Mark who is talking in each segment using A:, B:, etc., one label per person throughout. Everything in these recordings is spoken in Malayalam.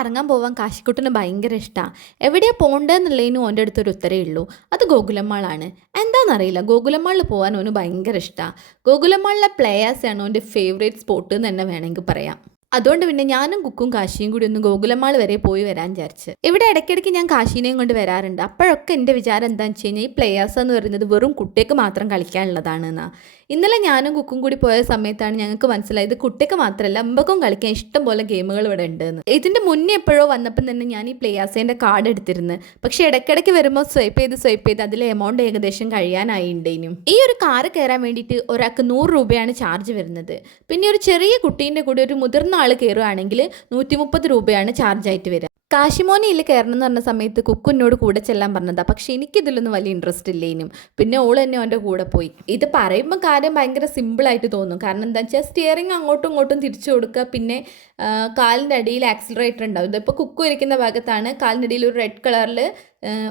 A: കറങ്ങാൻ പോവാൻ കാശിക്കുട്ടന് ഭയങ്കര ഇഷ്ടമാണ് എവിടെയാ പോകേണ്ടതെന്നുള്ളതിന് ഓന്റെ അടുത്തൊരു ഉത്തരേ ഉള്ളൂ. അത് ഗോകുലമ്മാളാണ്. എന്താണെന്നറിയില്ല ഗോകുലമ്മാളിൽ പോകാൻ ഓന് ഭയങ്കര ഇഷ്ടമാണ് ഗോകുലമ്മാളിലെ പ്ലേയേഴ്സാണ് ഓന്റെ ഫേവറേറ്റ് സ്പോട്ട് എന്ന് തന്നെ വേണമെങ്കിൽ പറയാം. അതുകൊണ്ട് പിന്നെ ഞാനും കുക്കും കാശിയും കൂടി ഒന്ന് ഗോകുലമാൾ വരെ പോയി വരാൻ വിചാരിച്ച്. ഇവിടെ ഇടയ്ക്കിടയ്ക്ക് ഞാൻ കാശീനെയും കൊണ്ട് വരാറുണ്ട്. അപ്പോഴൊക്കെ എന്റെ വിചാരം എന്താണെന്ന് വെച്ച് കഴിഞ്ഞാൽ ഈ പ്ലേയേഴ്സ് എന്ന് പറയുന്നത് വെറും കുട്ടികൾക്ക് മാത്രം കളിക്കാനുള്ളതാണ് എന്നാ ഇന്നലെ ഞാനും കുക്കും കൂടി പോയ സമയത്താണ് ഞങ്ങൾക്ക് മനസ്സിലായത് കുട്ടിക്ക് മാത്രമല്ല അമ്പക്കും കളിക്കാൻ ഇഷ്ടം പോലെ ഗെയിമുകൾ ഇവിടെ ഉണ്ടെന്ന്. ഇതിന്റെ മുന്നേ എപ്പോഴോ വന്നപ്പം തന്നെ ഞാൻ ഈ പ്ലേയാസേന്റെ കാർഡ് എടുത്തിരുന്നു പക്ഷേ ഇടയ്ക്കിടയ്ക്ക് വരുമ്പോൾ സ്വൈപ്പ് ചെയ്ത് സ്വൈപ്പ് ചെയ്ത് അതിലെ എമൗണ്ട് ഏകദേശം കഴിയാനായിണ്ടേനും. ഈ ഒരു കാറ് കയറാൻ വേണ്ടിയിട്ട് ഒരാൾക്ക് നൂറ് രൂപയാണ് ചാർജ് വരുന്നത്. പിന്നെ ഒരു ചെറിയ കുട്ടീന്റെ കൂടെ ഒരു മുതിർന്ന ആൾ കയറുകയാണെങ്കിൽ നൂറ്റി മുപ്പത് രൂപയാണ് ചാർജ് ആയിട്ട് വരിക കാശിമോനിയിൽ കയറണം എന്ന് പറഞ്ഞ സമയത്ത് കുക്കുന്നോട് കൂടെ ചെല്ലാൻ പറഞ്ഞതാ. പക്ഷെ എനിക്കിതിലൊന്നും വലിയ ഇൻട്രസ്റ്റ് ഇല്ലേനും. പിന്നെ ഓൾ തന്നെ അവന്റെ കൂടെ പോയി. ഇത് പറയുമ്പോൾ കാര്യം ഭയങ്കര സിമ്പിളായിട്ട് തോന്നും. കാരണം എന്താ വെച്ചാൽ സ്റ്റിയറിങ് അങ്ങോട്ടും ഇങ്ങോട്ടും തിരിച്ചു കൊടുക്കുക പിന്നെ കാലിന്റെ അടിയിൽ ആക്സിലറേറ്റർ ഉണ്ടാവും. ഇതിപ്പോൾ കുക്കു ഇരിക്കുന്ന ഭാഗത്താണ് കാലിന്റെ അടിയിൽ ഒരു റെഡ് കളറിൽ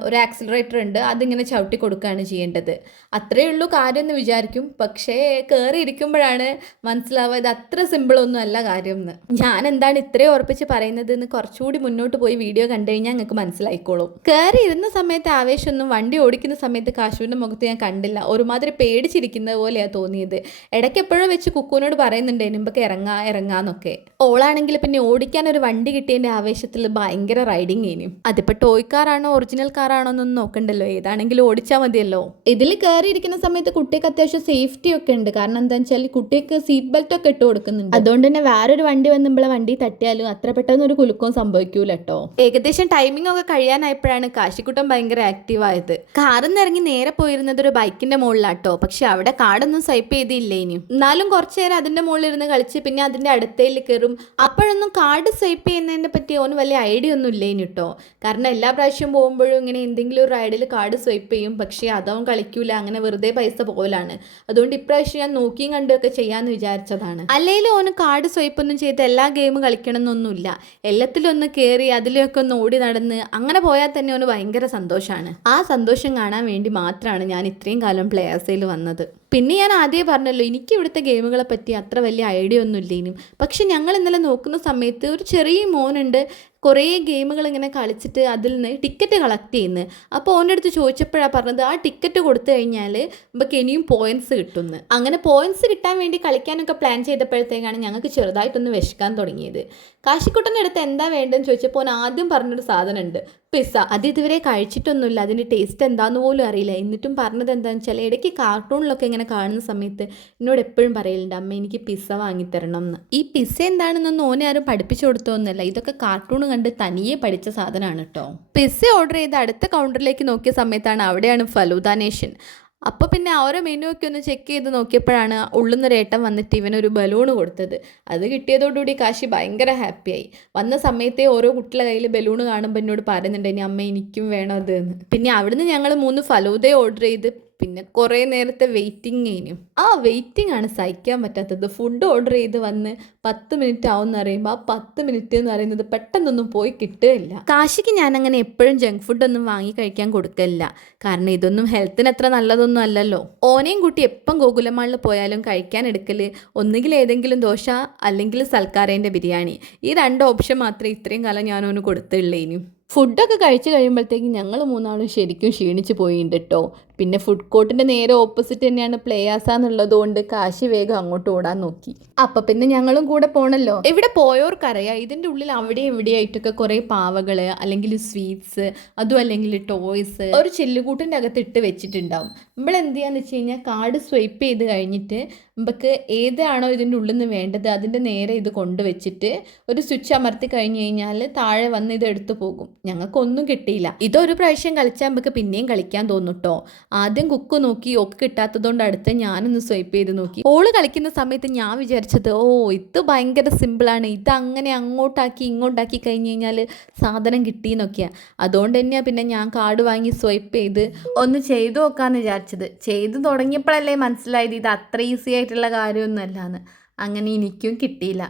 A: ഒരു ആക്സിലറേറ്റർ ഉണ്ട്. അതിങ്ങനെ ചവിട്ടി കൊടുക്കുകയാണ് ചെയ്യേണ്ടത്. അത്രയേ ഉള്ളൂ കാര്യം എന്ന് വിചാരിക്കും. പക്ഷേ കയറി ഇരിക്കുമ്പോഴാണ് മനസ്സിലാവുക ഇത് അത്ര സിമ്പിളൊന്നും അല്ല കാര്യം എന്ന് ഞാൻ എന്താണ് ഇത്രയും ഉറപ്പിച്ച് പറയുന്നത് എന്ന് കുറച്ചുകൂടി മുന്നോട്ട് പോയി വീഡിയോ കണ്ടു കഴിഞ്ഞാൽ നിങ്ങൾക്ക് മനസ്സിലായിക്കോളും. കയറി ഇരുന്ന സമയത്ത് ആവേശമൊന്നും വണ്ടി ഓടിക്കുന്ന സമയത്ത് കാശുവിന്റെ മുഖത്ത് ഞാൻ കണ്ടില്ല. ഒരുമാതിരി പേടിച്ചിരിക്കുന്നത് പോലെയാണ് തോന്നിയത്. ഇടയ്ക്ക് എപ്പോഴും വെച്ച് കുക്കുവിനോട് പറയുന്നുണ്ട് ഇനിമ്പൊക്കെ ഇറങ്ങാ ഇറങ്ങാന്നൊക്കെ ഓളാണെങ്കിൽ പിന്നെ ഓടിക്കാൻ ഒരു വണ്ടി കിട്ടിയതിന്റെ ആവേശത്തിൽ ഭയങ്കര റൈഡിങ് ഇനിയും അതിപ്പോൾ ടോയ് കാറാണോ ഒറിജിനൽ കാറാണോ എന്നൊന്നും നോക്കണ്ടല്ലോ. ഏതാണെങ്കിലും ഓടിച്ചാൽ മതിയല്ലോ. ഇതിൽ കയറിയിരിക്കുന്ന സമയത്ത് കുട്ടിക്ക് അത്യാവശ്യം സേഫ്റ്റി ഒക്കെ ഉണ്ട്. കാരണം എന്താ വെച്ചാൽ കുട്ടിക്ക് സീറ്റ് ബെൽറ്റ് ഒക്കെ ഇട്ട് കൊടുക്കുന്നുണ്ട്. അതുകൊണ്ട് തന്നെ വേറൊരു വണ്ടി വന്നുമ്പോഴെ വണ്ടി തട്ടിയാലും അത്ര പെട്ടെന്ന് ഒരു കുലുക്കവും സംഭവിക്കൂല കേട്ടോ ഏകദേശം ടൈമിംഗ് ഒക്കെ കഴിയാനായപ്പോഴാണ് കാശിക്കുട്ടം ഭയങ്കര ആക്റ്റീവ് ആയത്. കാറിൽ ഇറങ്ങി നേരെ പോയിരുന്നത് ഒരു ബൈക്കിന്റെ മുകളിലാട്ടോ പക്ഷെ അവിടെ കാർഡൊന്നും സ്വൈപ്പ് ചെയ്തില്ല ഇനി? എന്നാലും കുറച്ചു നേരം അതിന്റെ മുകളിൽ ഇരുന്ന് കളിച്ച് പിന്നെ അതിന്റെ അടുത്തേൽ കയറും അപ്പോഴൊന്നും കാർഡ് സ്വൈപ്പ് ചെയ്യുന്നതിനെ പറ്റി ഓന് വലിയ ഐഡിയ ഒന്നും ഇല്ലേനി കേട്ടോ കാരണം എല്ലാ പ്രാവശ്യം പോകുമ്പോഴും ഇങ്ങനെ എന്തെങ്കിലും ഒരു റൈഡിൽ കാർഡ് സ്വൈപ്പ് ചെയ്യും. പക്ഷേ അതവൻ കളിക്കൂല. അങ്ങനെ വെറുതെ പൈസ പോലാണ്. അതുകൊണ്ട് ഇപ്രാവശ്യം ഞാൻ നോക്കിയും കണ്ടുമൊക്കെ ചെയ്യാന്ന് വിചാരിച്ചതാണ്. അല്ലെങ്കിലും ഓന് കാർഡ് സ്വൈപ്പ് ഒന്നും ചെയ്ത് എല്ലാ ഗെയിമും കളിക്കണം എന്നൊന്നുമില്ല എല്ലാത്തിലൊന്ന് കയറി അതിലൊക്കെ ഒന്ന് ഓടി നടന്ന് അങ്ങനെ പോയാൽ തന്നെ ഓന് ഭയങ്കര സന്തോഷമാണ് ആ സന്തോഷം കാണാൻ വേണ്ടി മാത്രമാണ് ഞാൻ ഇത്രയും കാലം പ്ലേയേഴ്സയിൽ വന്നത്. പിന്നെ ഞാൻ ആദ്യമേ പറഞ്ഞല്ലോ എനിക്ക് ഇവിടുത്തെ ഗെയിമുകളെ പറ്റി അത്ര വലിയ ഐഡിയ ഒന്നും ഇല്ലേനും. പക്ഷെ ഞങ്ങൾ ഇന്നലെ നോക്കുന്ന സമയത്ത് ഒരു ചെറിയ മോനുണ്ട് കുറേ ഗെയിമുകൾ ഇങ്ങനെ കളിച്ചിട്ട് അതിൽ നിന്ന് ടിക്കറ്റ് കളക്ട് ചെയ്യുന്നത് അപ്പോൾ ഓന്റെ അടുത്ത് ചോദിച്ചപ്പോഴാണ് പറഞ്ഞത് ആ ടിക്കറ്റ് കൊടുത്തു കഴിഞ്ഞാൽ നമുക്ക് ഇനിയും പോയിന്റ്സ് കിട്ടുന്നു അങ്ങനെ പോയിന്റ്സ് കിട്ടാൻ വേണ്ടി കളിക്കാനൊക്കെ പ്ലാൻ ചെയ്തപ്പോഴത്തേക്കാണ് ഞങ്ങൾക്ക് ചെറുതായിട്ടൊന്ന് വിശക്കാൻ തുടങ്ങിയത്. കാശിക്കുട്ടന്റെ അടുത്ത് എന്താ വേണ്ടതെന്ന് ചോദിച്ചപ്പോൾ ആദ്യം പറഞ്ഞൊരു സാധനമുണ്ട്. പിസ്സ. അത് ഇതുവരെ കഴിച്ചിട്ടൊന്നുമില്ല. അതിന്റെ ടേസ്റ്റ് എന്താന്ന് പോലും അറിയില്ല. എന്നിട്ടും പറഞ്ഞത് എന്താണെന്ന് വെച്ചാൽ ഇടയ്ക്ക് കാർട്ടൂണിലൊക്കെ ഇങ്ങനെ കാണുന്ന സമയത്ത് എന്നോട് എപ്പോഴും പറയലുണ്ട് അമ്മ എനിക്ക് പിസ്സ വാങ്ങിത്തരണം എന്ന്. ഈ പിസ്സ എന്താണെന്നൊന്നും ഓനെ ആരും പഠിപ്പിച്ചു കൊടുത്തോന്നല്ല ഇതൊക്കെ കാർട്ടൂൺ കണ്ട് തനിയെ പഠിച്ച സാധനമാണ് കേട്ടോ. പിസ്സ ഓർഡർ ചെയ്ത് അടുത്ത കൗണ്ടറിലേക്ക് നോക്കിയ സമയത്താണ് അവിടെയാണ് ഫലൂദ നേഷൻ അപ്പോൾ പിന്നെ ഓരോ മെനു ഒക്കെ ഒന്ന് ചെക്ക് ചെയ്ത് നോക്കിയപ്പോഴാണ് ഉള്ളുന്നൊരേട്ടൻ വന്നിട്ട് ഇവനൊരു ബലൂൺ കൊടുത്തത്. അത് കിട്ടിയതോടുകൂടി കാശി ഭയങ്കര ഹാപ്പിയായി വന്ന സമയത്തെ ഓരോ കുട്ടികളുടെ കയ്യിൽ ബലൂൺ കാണുമ്പോൾ എന്നോട് പറയുന്നുണ്ട് ഇനി അമ്മ എനിക്കും വേണം അത് എന്ന്. പിന്നെ അവിടുന്ന് ഞങ്ങൾ മൂന്ന് ഫലൂദ ഓർഡർ ചെയ്ത് പിന്നെ കുറേ നേരത്തെ വെയിറ്റിംഗ് കഴിഞ്ഞു ആ വെയിറ്റിംഗ് ആണ് സഹിക്കാൻ പറ്റാത്തത്. ഫുഡ് ഓർഡർ ചെയ്ത് വന്ന് പത്ത് മിനിറ്റ് ആവും എന്ന് പറയുമ്പോൾ ആ പത്ത് മിനിറ്റ് എന്ന് പറയുന്നത് പെട്ടെന്നൊന്നും പോയി കിട്ടുകയില്ല. കാശിക്ക് ഞാൻ അങ്ങനെ എപ്പോഴും ജങ്ക് ഫുഡൊന്നും വാങ്ങി കഴിക്കാൻ കൊടുക്കില്ല കാരണം ഇതൊന്നും ഹെൽത്തിന് അത്ര നല്ലതൊന്നും അല്ലല്ലോ. ഓനെയും കുട്ടി എപ്പം ഗോകുലമാളിൽ പോയാലും കഴിക്കാൻ എടുക്കൽ ഒന്നുകിൽ ഏതെങ്കിലും ദോശ അല്ലെങ്കിൽ സൽക്കാരേന്റെ ബിരിയാണി. ഈ രണ്ട് ഓപ്ഷൻ മാത്രമേ ഇത്രയും കാലം ഞാൻ ഒന്ന് കൊടുത്തുള്ളേനും. ഫുഡൊക്കെ കഴിച്ച് കഴിയുമ്പോഴത്തേക്കും ഞങ്ങൾ മൂന്നാളും ശരിക്കും ക്ഷീണിച്ച് പോയിട്ടുണ്ട് കേട്ടോ പിന്നെ ഫുഡ് കോർട്ടിന്റെ നേരെ ഓപ്പോസിറ്റ് തന്നെയാണ് പ്ലേയാസ എന്നുള്ളത് കൊണ്ട് കാശി വേഗം അങ്ങോട്ട് ഓടാൻ നോക്കി. അപ്പം പിന്നെ ഞങ്ങളും കൂടെ പോണല്ലോ. ഇവിടെ പോയവർക്കറിയാം ഇതിന്റെ ഉള്ളിൽ അവിടെ എവിടെയായിട്ടൊക്കെ കുറേ പാവകൾ അല്ലെങ്കിൽ സ്വീറ്റ്സ് അതും അല്ലെങ്കിൽ ടോയ്സ് ഒരു ചെല്ലുകൂട്ടിന്റെ അകത്ത് ഇട്ട് വെച്ചിട്ടുണ്ടാവും. നമ്മൾ എന്ത് ചെയ്യാന്ന് വെച്ച് കഴിഞ്ഞാൽ കാർഡ് സ്വൈപ്പ് ചെയ്ത് കഴിഞ്ഞിട്ട് നമുക്ക് ഏതാണോ ഇതിന്റെ ഉള്ളിൽ നിന്ന് വേണ്ടത് അതിന്റെ നേരെ ഇത് കൊണ്ടുവച്ചിട്ട് ഒരു സ്വിച്ച് അമർത്തി കഴിഞ്ഞു കഴിഞ്ഞാൽ താഴെ വന്ന് ഇത് എടുത്തു പോകും. ഞങ്ങൾക്കൊന്നും കിട്ടിയില്ല. ഇതൊരു പ്രാവശ്യം കളിച്ചാൽ നമുക്ക് പിന്നെയും കളിക്കാൻ തോന്നും കേട്ടോ ആദ്യം കുക്ക് നോക്കി ഒക്കെ കിട്ടാത്തതുകൊണ്ട് അടുത്ത് ഞാനൊന്ന് സ്വൈപ്പ് ചെയ്ത് നോക്കി. ഓൾ കളിക്കുന്ന സമയത്ത് ഞാൻ വിചാരിച്ചത് ഓ ഇത് ഭയങ്കര സിമ്പിളാണ് ഇത് അങ്ങനെ അങ്ങോട്ടാക്കി ഇങ്ങോട്ടാക്കി കഴിഞ്ഞ് കഴിഞ്ഞാൽ സാധനം കിട്ടിയെന്നൊക്കെയാണ് അതുകൊണ്ട് തന്നെയാണ് പിന്നെ ഞാൻ കാർഡ് വാങ്ങി സ്വൈപ്പ് ചെയ്ത് ഒന്ന് ചെയ്തു നോക്കാമെന്ന് വിചാരിച്ചത്. ചെയ്തു തുടങ്ങിയപ്പോഴല്ലേ മനസ്സിലായത് ഇത് അത്ര ഈസി ആയിട്ടുള്ള കാര്യമൊന്നുമല്ലാന്ന്. അങ്ങനെ എനിക്കും കിട്ടിയില്ല.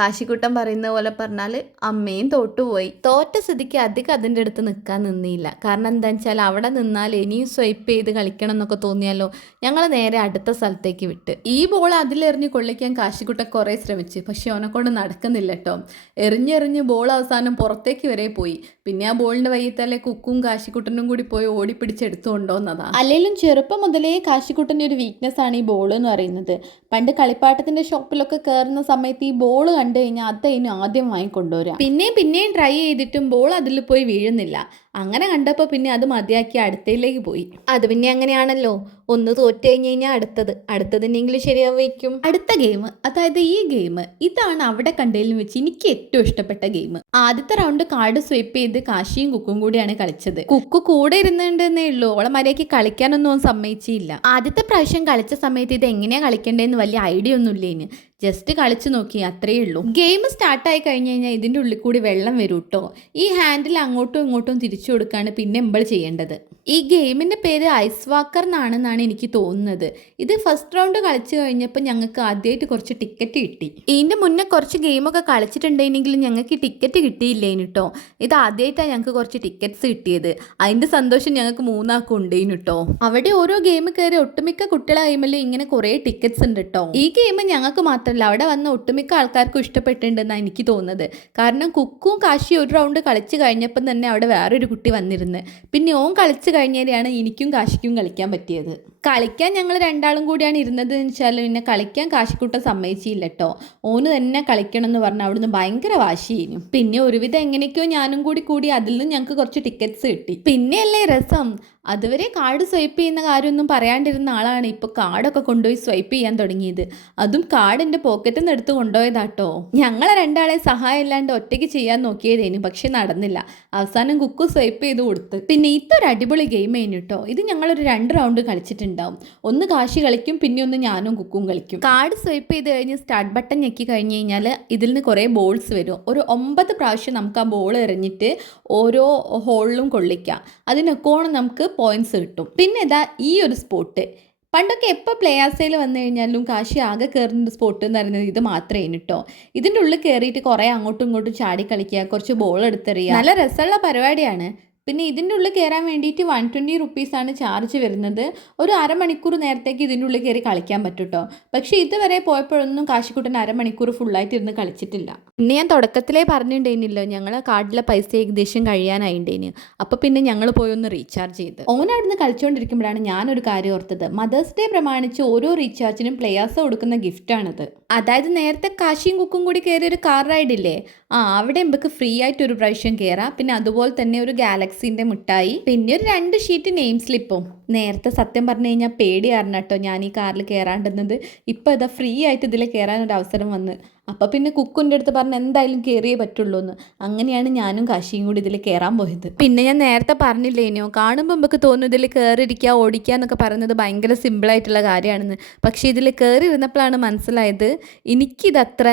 A: കാശിക്കുട്ടൻ പറയുന്ന പോലെ പറഞ്ഞാൽ അമ്മയും തോട്ടുപോയി. തോറ്റ സ്ഥിതിക്ക് അധികം അതിന്റെ അടുത്ത് നിൽക്കാൻ നിന്നില്ല. കാരണം എന്താ വെച്ചാൽ അവിടെ നിന്നാൽ ഇനിയും സ്വൈപ്പ് ചെയ്ത് കളിക്കണം എന്നൊക്കെ തോന്നിയാലോ? ഞങ്ങൾ നേരെ അടുത്ത സ്ഥലത്തേക്ക് വിട്ട്. ഈ ബോൾ അതിലെറിഞ്ഞ് കൊള്ളിക്കാൻ കാശിക്കുട്ടൻ കുറേ ശ്രമിച്ചു. പക്ഷേ അവനെ കൊണ്ട് നടക്കുന്നില്ല കേട്ടോ എറിഞ്ഞെറിഞ്ഞ് ബോൾ അവസാനം പുറത്തേക്ക് വരെ പോയി. പിന്നെ ആ ബോളിന്റെ വയ്യത്തല്ലേ കുക്കും കാശിക്കുട്ടനും കൂടി പോയി ഓടി എടുത്തു കൊണ്ടുവന്നതാ അല്ലെങ്കിലും ചെറുപ്പം മുതലേ കാശിക്കുട്ടന്റെ ഒരു വീക്ക്നെസ് ആണ് ഈ ബോൾ എന്ന് പറയുന്നത്. പണ്ട് കളിപ്പാട്ടത്തിന്റെ ഷോപ്പിലൊക്കെ കയറുന്ന സമയത്ത് ഈ ബോൾ കഴിഞ്ഞാൽ അതതിന് ആദ്യം വാങ്ങിക്കൊണ്ടുവരാം. പിന്നെയും പിന്നെയും ട്രൈ ചെയ്തിട്ടും ബോൾ അതിൽ പോയി വീഴുന്നില്ല. അങ്ങനെ കണ്ടപ്പോൾ പിന്നെ അത് മതിയാക്കി അടുത്തയിലേക്ക് പോയി. അത് പിന്നെ അങ്ങനെയാണല്ലോ. ഒന്ന് തോറ്റു കഴിഞ്ഞ് കഴിഞ്ഞാൽ അടുത്തത്. അടുത്തതിനെങ്കിലും ശരിയാവും അടുത്ത ഗെയിം അതായത് ഈ ഗെയിം ഇതാണ് അവിടെ കണ്ടതിലും വെച്ച് എനിക്ക് ഏറ്റവും ഇഷ്ടപ്പെട്ട ഗെയിം. ആദ്യത്തെ റൗണ്ട് കാർഡ് സ്വൈപ്പ് ചെയ്ത് കാശിയും കുക്കും കൂടിയാണ് കളിച്ചത്. കുക്ക് കൂടെ ഇരുന്നുണ്ടെന്നേ ഉള്ളൂ. ഓളെ മര്യാദയ്ക്ക് കളിക്കാനൊന്നും അവൻ സമ്മതിച്ചില്ല. ആദ്യത്തെ പ്രാവശ്യം കളിച്ച സമയത്ത് ഇത് എങ്ങനെയാ കളിക്കേണ്ടതെന്ന് വലിയ ഐഡിയ ഒന്നും ഇല്ലേന് ജസ്റ്റ് കളിച്ചു നോക്കി അത്രയേ ഉള്ളൂ. ഗെയിം സ്റ്റാർട്ടായി കഴിഞ്ഞ് കഴിഞ്ഞാൽ ഇതിന്റെ ഉള്ളിൽ കൂടി വെള്ളം വരും കേട്ടോ ഈ ഹാൻഡിൽ അങ്ങോട്ടും ഇങ്ങോട്ടും തിരിച്ചു കൊടുക്കുകയാണ് പിന്നെ ഇമ്പൾ ചെയ്യേണ്ടത്. ഈ ഗെയിമിന്റെ പേര് ഐസ് വാക്കർ എന്നാണെന്നാണ് എനിക്ക് തോന്നുന്നത്. ഇത് ഫസ്റ്റ് റൗണ്ട് കളിച്ചു കഴിഞ്ഞപ്പോൾ ഞങ്ങൾക്ക് ആദ്യമായിട്ട് കുറച്ച് ടിക്കറ്റ് കിട്ടി. ഇതിന്റെ മുന്നേ കുറച്ച് ഗെയിമൊക്കെ കളിച്ചിട്ടുണ്ടെങ്കിലും ഞങ്ങൾക്ക് ടിക്കറ്റ് കിട്ടിയില്ലേനു കേട്ടോ ഇത് ആദ്യമായിട്ടാണ് ഞങ്ങൾക്ക് കുറച്ച് ടിക്കറ്റ്സ് കിട്ടിയത്. അതിന്റെ സന്തോഷം ഞങ്ങൾക്ക് മൂന്നാക്കും ഉണ്ടേനു കേട്ടോ അവിടെ ഓരോ ഗെയിം കയറി ഒട്ടുമിക്ക കുട്ടികളെ ഇങ്ങനെ കുറേ ടിക്കറ്റ്സ് ഉണ്ട് കേട്ടോ ഈ ഗെയിം ഞങ്ങൾക്ക് മാത്രമല്ല അവിടെ വന്ന ഒട്ടുമിക്ക ആൾക്കാർക്കും ഇഷ്ടപ്പെട്ടിട്ടുണ്ടെന്നാണ് എനിക്ക് തോന്നുന്നത്. കാരണം കുക്കും കാശിയും ഒരു റൗണ്ട് കളിച്ച് കഴിഞ്ഞപ്പം തന്നെ അവിടെ വേറൊരു കുട്ടി വന്നിരുന്നു. പിന്നെ ഓൻ കളിച്ച് കഴിഞ്ഞാലാണ് എനിക്കും കാശിക്കും കളിക്കാൻ പറ്റിയത്. കളിക്കാൻ ഞങ്ങൾ രണ്ടാളും കൂടിയാണ് ഇരുന്നത് എന്ന് വെച്ചാൽ പിന്നെ കളിക്കാൻ കാശിക്കുട്ടൻ സമ്മതിച്ചില്ല കേട്ടോ ഓന് തന്നെ കളിക്കണം എന്ന് പറഞ്ഞാൽ അവിടുന്ന് ഭയങ്കര വാശിയിരുന്നു പിന്നെ ഒരുവിധം എങ്ങനെയൊക്കെയോ ഞാനും കൂടി കൂടി അതിൽ നിന്ന് ഞങ്ങൾക്ക് കുറച്ച് ടിക്കറ്റ്സ് കിട്ടി. പിന്നെയല്ലേ രസം. അതുവരെ കാർഡ് സ്വൈപ്പ് ചെയ്യുന്ന കാര്യമൊന്നും പറയാണ്ടിരുന്ന ആളാണ് ഇപ്പോൾ കാർഡൊക്കെ കൊണ്ടുപോയി സ്വൈപ്പ് ചെയ്യാൻ തുടങ്ങിയത്. അതും കാർഡ് എന്റെ പോക്കറ്റിൽ നിന്ന് എടുത്ത് കൊണ്ടുപോയതാട്ടോ. ഞങ്ങളെ രണ്ടാളെ സഹായം ഇല്ലാണ്ട് ഒറ്റയ്ക്ക് ചെയ്യാൻ നോക്കിയതേനു പക്ഷെ നടന്നില്ല. അവസാനം കുക്കു സ്വൈപ്പ് ചെയ്ത് കൊടുത്ത്. പിന്നെ ഇതൊരു അടിപൊളി ഗെയിം ആയിരുന്നു കേട്ടോ ഇത് ഞങ്ങളൊരു രണ്ട് റൗണ്ട് കളിച്ചിട്ടുണ്ടാവും ഒന്ന് കാശി കളിക്കും പിന്നെ ഒന്ന് ഞാനും കുക്കും കളിക്കും. കാർഡ് സ്വൈപ്പ് ചെയ്ത് കഴിഞ്ഞ് സ്റ്റാർട്ട് ബട്ടൺ ഞെക്കി കഴിഞ്ഞ് കഴിഞ്ഞാൽ ഇതിൽ നിന്ന് കുറേ ബോൾസ് വരും. ഒരു ഒമ്പത് പ്രാവശ്യം നമുക്ക് ആ ബോൾ എറിഞ്ഞിട്ട് ഓരോ ഹോളിലും കൊള്ളിക്കാം. അതിനൊക്കെ നമുക്ക് പോയിന്റ്സ് കിട്ടും. പിന്നെ ഇതാ ഈ ഒരു സ്പോട്ട് പണ്ടൊക്കെ എപ്പോൾ പ്ലേയാസയിൽ വന്നു കഴിഞ്ഞാലും കാശി ആകെ കയറുന്ന സ്പോട്ട് എന്ന് പറയുന്നത് ഇത് മാത്രമേ കേട്ടോ ഇതിന്റെ ഉള്ളിൽ കയറിയിട്ട് കുറേ അങ്ങോട്ടും ഇങ്ങോട്ടും ചാടി കളിക്കുക കുറച്ച് ബോൾ എടുത്തെറിയുക. നല്ല രസമുള്ള പരിപാടിയാണ്. പിന്നെ ഇതിന്റെ ഉള്ളിൽ കയറാൻ വേണ്ടിയിട്ട് വൺ ട്വന്റി റുപ്പീസാണ് ചാർജ് വരുന്നത്. ഒരു അരമണിക്കൂർ നേരത്തേക്ക് ഇതിന്റെ ഉള്ളിൽ കയറി കളിക്കാൻ പറ്റും കേട്ടോ പക്ഷേ ഇതുവരെ പോയപ്പോഴൊന്നും കാശിക്കുട്ടൻ അരമണിക്കൂർ ഫുള്ളായിട്ട് ഇരുന്ന് കളിച്ചിട്ടില്ല. പിന്നെ ഞാൻ തുടക്കത്തിലേ പറഞ്ഞിട്ടുണ്ടായിരുന്നില്ല ഞങ്ങൾ കാർഡിലെ പൈസ ഏകദേശം കഴിയാനായിണ്ടേന്. അപ്പോൾ പിന്നെ ഞങ്ങൾ പോയി ഒന്ന് റീചാർജ് ചെയ്ത്. ഓനവിടുന്ന് കളിച്ചുകൊണ്ടിരിക്കുമ്പോഴാണ് ഞാനൊരു കാര്യം ഓർത്തത്. മദേഴ്സ് ഡേ പ്രമാണിച്ച് ഓരോ റീചാർജിനും പ്ലേയാസ് കൊടുക്കുന്ന ഗിഫ്റ്റാണിത് അതായത് നേരത്തെ കാശിയും കുക്കും കൂടി കയറിയ ഒരു കാർ റൈഡില്ലേ ആ അവിടെ എമ്പക്ക് ഫ്രീ ആയിട്ട് ഒരു പ്രാവശ്യം കയറാം പിന്നെ അതുപോലെ തന്നെ ഒരു ഗാലക്സിന്റെ മുട്ടായി. പിന്നെ ഒരു രണ്ട് ഷീറ്റ് നെയിം സ്ലിപ്പും നേരത്തെ സത്യം പറഞ്ഞു കഴിഞ്ഞാൽ പേടിയായിരുന്നു കേട്ടോ ഞാൻ ഈ കാറിൽ കയറാണ്ടുന്നത് ഇപ്പോൾ ഇതാ ഫ്രീ ആയിട്ട് ഇതിൽ കയറാനൊരു അവസരം വന്ന്. അപ്പോൾ പിന്നെ കുക്കുന്റെ അടുത്ത് പറഞ്ഞ് എന്തായാലും കയറിയേ പറ്റുള്ളൂ എന്ന് അങ്ങനെയാണ് ഞാനും കാശിയും കൂടി ഇതിൽ കയറാൻ പോയത്. പിന്നെ ഞാൻ നേരത്തെ പറഞ്ഞില്ലേനോ കാണുമ്പോൾ നമുക്ക് തോന്നും ഇതിൽ കയറിയിരിക്കുക ഓടിക്കുക എന്നൊക്കെ പറയുന്നത് ഭയങ്കര സിമ്പിളായിട്ടുള്ള കാര്യമാണെന്ന്. പക്ഷേ ഇതിൽ കയറി ഇരുന്നപ്പോഴാണ് മനസ്സിലായത് എനിക്കിത് അത്ര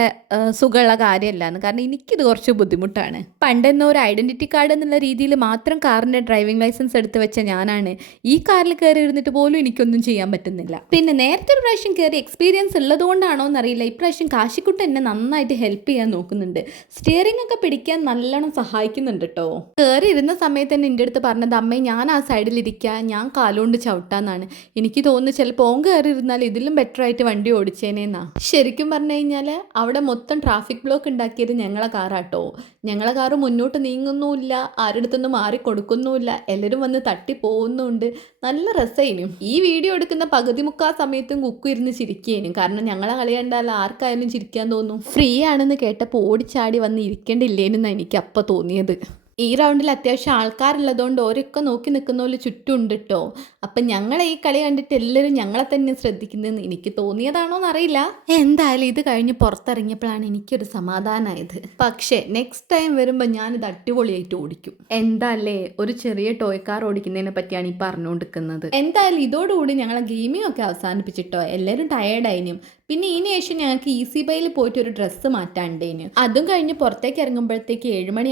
A: സുഖമുള്ള കാര്യമല്ല എന്ന് കാരണം എനിക്കിത് കുറച്ച് ബുദ്ധിമുട്ടാണ്. പണ്ടെന്നോ ഒരു ഐഡന്റിറ്റി കാർഡ് എന്നുള്ള രീതിയിൽ മാത്രം കാറിന്റെ ഡ്രൈവിംഗ് ലൈസൻസ് എടുത്ത് വെച്ച ഞാനാണ്. ഈ കാറിൽ കയറി ഇരുന്നിട്ട് പോലും എനിക്കൊന്നും ചെയ്യാൻ പറ്റുന്നില്ല. പിന്നെ നേരത്തെ ഒരു പ്രാവശ്യം കയറി എക്സ്പീരിയൻസ് ഉള്ളതുകൊണ്ടാണോ എന്നറിയില്ല ഇപ്രാവശ്യം കാശിക്കുട്ടൻ എന്നെ നന്നായിട്ട് ഹെൽപ്പ് ചെയ്യാൻ നോക്കുന്നുണ്ട്. സ്റ്റിയറിംഗ് ഒക്കെ പിടിക്കാൻ നല്ലോണം സഹായിക്കുന്നുണ്ട് കേട്ടോ കയറി ഇരുന്ന സമയത്ത് തന്നെ എന്റെ അടുത്ത് പറഞ്ഞത് അമ്മേ ഞാൻ ആ സൈഡിൽ ഇരിക്കുക ഞാൻ കാലുകൊണ്ട് ചവിട്ടാന്നാണ്. എനിക്ക് തോന്നുന്നു ചിലപ്പോൾ ഓൻ കയറി ഇരുന്നാൽ ഇതിലും ബെറ്റർ ആയിട്ട് വണ്ടി ഓടിച്ചേനേന്നാ. ശരിക്കും പറഞ്ഞു കഴിഞ്ഞാൽ അവിടെ മൊത്തം ട്രാഫിക് ബ്ലോക്ക് ഉണ്ടാക്കിയത് ഞങ്ങളെ കാറാട്ടോ ഞങ്ങളെ കാറ് മുന്നോട്ട് നീങ്ങുന്നുമില്ല. ആരുടെ അടുത്തൊന്നും മാറി കൊടുക്കുന്നുമില്ല. എല്ലാവരും വന്ന് തട്ടി പോകുന്നുണ്ട്. നല്ല രസമായിനും ഈ വീഡിയോ എടുക്കുന്ന പകുതി മുക്കാ സമയത്തും കുക്കു ഇരുന്ന് ചിരിക്കേനും. കാരണം ഞങ്ങളെ കളി ആർക്കായാലും ചിരിക്കാൻ തോന്നും. ഫ്രീ ആണെന്ന് കേട്ടപ്പോൾ ഓടിച്ചാടി വന്ന് ഇരിക്കേണ്ടില്ലേനെന്നാണ് എനിക്ക് അപ്പോൾ തോന്നിയത്. ഈ റൗണ്ടിൽ അത്യാവശ്യം ആൾക്കാരുള്ളതുകൊണ്ട് ഓരൊക്കെ നോക്കി നിൽക്കുന്ന പോലെ ചുറ്റും ഉണ്ട് കേട്ടോ അപ്പം ഞങ്ങളെ ഈ കളി കണ്ടിട്ട് എല്ലാവരും ഞങ്ങളെ തന്നെ ശ്രദ്ധിക്കുന്നതെന്ന് എനിക്ക് തോന്നിയതാണോ എന്നറിയില്ല. എന്തായാലും ഇത് കഴിഞ്ഞ് പുറത്തിറങ്ങിയപ്പോഴാണ് എനിക്കൊരു സമാധാനമായത് പക്ഷേ നെക്സ്റ്റ് ടൈം വരുമ്പോൾ ഞാനിത് അടിപൊളിയായിട്ട് ഓടിക്കും. എന്താല്ലേ ഒരു ചെറിയ ടോയ് കാർ ഓടിക്കുന്നതിനെ പറ്റിയാണ് ഈ പറഞ്ഞുകൊണ്ടിരിക്കുന്നത്. എന്തായാലും ഇതോടുകൂടി ഞങ്ങളെ ഗെയിമിംഗ് ഒക്കെ അവസാനിപ്പിച്ചിട്ടോ. എല്ലാവരും ടയേർഡായിനും പിന്നെ ഇതിന് ശേഷം ഞങ്ങൾക്ക് ഈസി ബൈയിൽ പോയിട്ട് ഒരു ഡ്രസ്സ് മാറ്റാണ്ടേനു അതും കഴിഞ്ഞ് പുറത്തേക്ക് ഇറങ്ങുമ്പോഴത്തേക്ക് ഏഴുമണി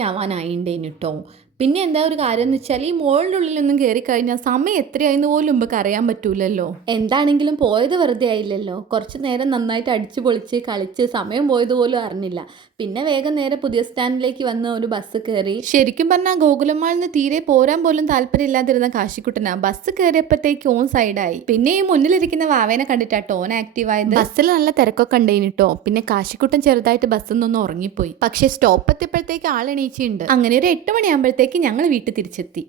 A: കേട്ടോ പിന്നെ എന്താ ഒരു കാര്യം എന്ന് വെച്ചാൽ ഈ മോളിന്റെ ഉള്ളിലൊന്നും കയറി കഴിഞ്ഞാൽ സമയം എത്രയായെന്ന് പോലും നമുക്ക് അറിയാൻ പറ്റൂലല്ലോ. എന്താണെങ്കിലും പോയത് വെറുതെ ആയില്ലല്ലോ. കുറച്ച് നേരം നന്നായിട്ട് അടിച്ചു പൊളിച്ച് കളിച്ച് സമയം പോയത് പോലും അറിഞ്ഞില്ല. പിന്നെ വേഗം നേരെ പുതിയ സ്റ്റാൻഡിലേക്ക് വന്ന് ഒരു ബസ് കയറി. ശരിക്കും പറഞ്ഞാൽ ഗോകുലമാളിൽ നിന്ന് തീരെ പോരാൻ പോലും താല്പര്യമില്ലാതിരുന്ന കാശിക്കുട്ടന. ബസ് കയറിയപ്പോഴത്തേക്ക് ഓൺ സൈഡായി പിന്നെ ഈ മുന്നിലിരിക്കുന്ന വാവേനെ കണ്ടിട്ടാട്ടോ ഓൺ ആക്റ്റീവ് ആയത്. ബസ്സിൽ നല്ല തിരക്കൊക്കെ ഉണ്ടായിട്ടോ പിന്നെ കാശിക്കുട്ടൻ ചെറുതായിട്ട് ബസ്സിൽ നിന്നൊന്ന് ഉറങ്ങിപ്പോയി. പക്ഷേ സ്റ്റോപ്പ് എത്തിയപ്പോഴത്തേക്ക് ആൾ എണീച്ചിട്ടുണ്ട് അങ്ങനെ ഒരു എട്ട് മണിയാകുമ്പോഴത്തേക്ക് ഞങ്ങൾ വീട്ടിൽ തിരിച്ചെത്തി.